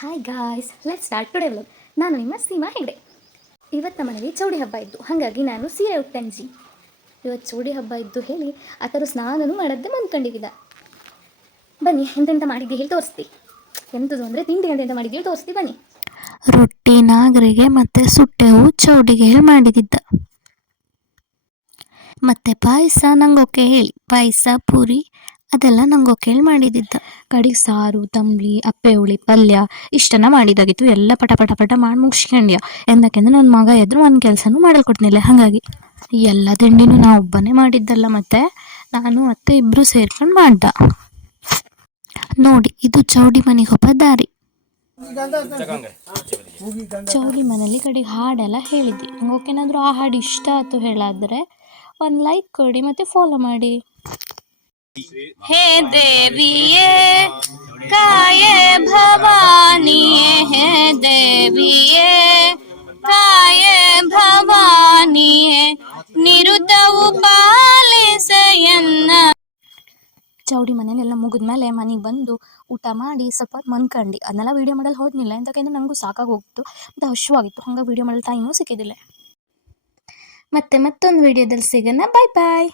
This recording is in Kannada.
Hi guys, let's start today vlog. ನಾನು ನಿಮ್ಮ ಸೀಮಾ ಹೆಗ್ಡೆ. ಇವತ್ತು ನಮ್ಮ ಮನೇಲಿ ಚೌಡಿ ಹಬ್ಬ ಇದ್ದು, ಹಾಗಾಗಿ ನಾನು ಸೀರೆ ಉಟ್ಟಂಜಿ. ಇವತ್ತು ಚೌಡಿ ಹಬ್ಬ ಇದ್ದು ಹೇಳಿ ಆ ಥರ ಸ್ನಾನನೂ ಮಾಡದ್ದೆ ಬಂದ್ಕೊಂಡಿದ್ದ. ಬನ್ನಿ ಎಂತೆಂತ ಮಾಡಿದ್ದೆ ಹೇಳಿ ತೋರಿಸ್ತಿ. ಎಂಥದ್ದು ಅಂದರೆ ತಿಂಡಿ ಎಂತೆಂತ ಮಾಡಿದ್ದೀವಿ ತೋರಿಸ್ತಿ ಬನ್ನಿ. ರೊಟ್ಟಿ ನಾಗರಿಗೆ ಮತ್ತು ಸುಟ್ಟೆವು ಚೌಡಿಗೆ ಹೇಳಿ ಮಾಡಿದ್ದ. ಮತ್ತು ಪಾಯಸ ನಂಗೊಕೆ ಹೇಳಿ, ಪಾಯಸ ಪೂರಿ ಅದೆಲ್ಲ ನಂಗೊಕೆ ಹೇಳಿ ಮಾಡಿದ್ದ. ಕಡೆಗೆ ಸಾರು, ತಂಬ್ಳಿ, ಅಪ್ಪೆ ಹುಳಿ, ಪಲ್ಯ ಇಷ್ಟನ್ನ ಮಾಡಿದಾಗಿತ್ತು. ಎಲ್ಲ ಪಟ ಪಟ ಪಟ ಮಾಡಿ ಮುಗಿಸ್ಕೊಂಡ್ಯ. ಎಂದಕ್ಕೆಂದ್ರೆ ನನ್ನ ಮಗ ಎದ್ರು ಒಂದು ಕೆಲಸನೂ ಮಾಡಲ್ಕೊಡ್ನಿಲ್ಲ. ಹಾಗಾಗಿ ಎಲ್ಲ ತಿಂಡಿನೂ ನಾ ಒಬ್ಬನೇ ಮಾಡಿದ್ದಲ್ಲ, ಮತ್ತು ನಾನು ಅತ್ತೆ ಇಬ್ಬರು ಸೇರ್ಕೊಂಡು ಮಾಡ್ದ. ನೋಡಿ, ಇದು ಚೌಡಿ ಮನೆಗೆ ಹೋಗೋ ದಾರಿ. ಚೌಡಿ ಮನೇಲಿ ಕಡೆಗೆ ಹಾಡೆಲ್ಲ ಹೇಳಿದ್ದಿ. ನಂಗೋಕೇನಾದರೂ ಆ ಹಾಡು ಇಷ್ಟ ಆಯ್ತು ಹೇಳಾದರೆ ಒಂದು ಲೈಕ್ ಕೊಡಿ ಮತ್ತು ಫಾಲೋ ಮಾಡಿ. हे देविये काये भवानिये, हे देविये काये भवानिये ನಿರುತವು ಪಾಲಿಸೆಯನ್ನ. ಚೌಡಿ ಮನೇಲೆಲ್ಲ ಮುಗಿದ್ಮೇಲೆ ಮನೆಗೆ ಬಂದು ಊಟ ಮಾಡಿ ಸ್ವಲ್ಪ ಹೊತ್ತು ಮನ್ಕಂಡು ಅದನ್ನೆಲ್ಲ ವೀಡಿಯೋ ಮಾಡಲು ಹೋದ್ನಿಲ್ಲ. ಎಂತಕ್ಕಂದ್ರೆ ನನಗೂ ಸಾಕಾಗಿ ಹೋಗ್ತು ಮತ್ತು ಹಶ್ವಾಗಿತ್ತು. ಹಂಗೆ ವೀಡಿಯೋ ಮಾಡಲು ಟೈಮೂ ಸಿಕ್ಕಿದ್ದಿಲ್ಲ. ಮತ್ತೆ ಮತ್ತೊಂದು ವಿಡಿಯೋದಲ್ಲಿ ಸಿಗೋಣ. ಬಾಯ್ ಬಾಯ್.